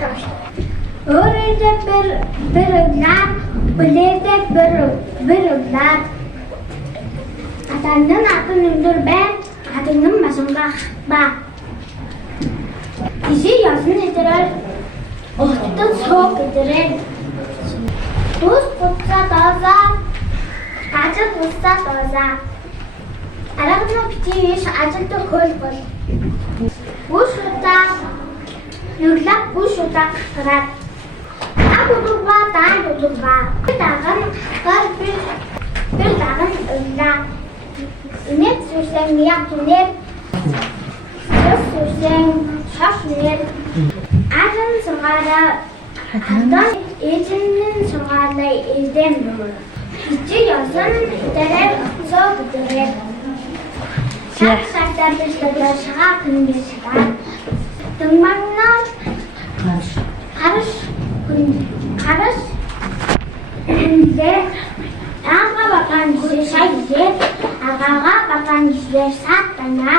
Өөрөндөө бэр углаад, үлээдээ бэр углаад. Атандан атан өндөр байна, атандан масангах ба. Иши ясны хэдэрээр охтод сог хэдэрээр. Тус путса дозаа, ажил путса дозаа. Арагна битиш ажилд хөл бол. Үш удаа нүглэг үш удаа гараад. Агуулга даан булга. Даган гар би даган унаа. Инэт сүсэн яг түнээр. Сүсэн шашнээр. Ажин сумаараа хатан эзэнэн сумаараа эзэн нөр. Чи ясан дээр цог дээр. Шахтар дэслэр шахах нэсдаа. Тэмманнаа Хараш энэ ага бакан шайдээ агага бакан шээ сатана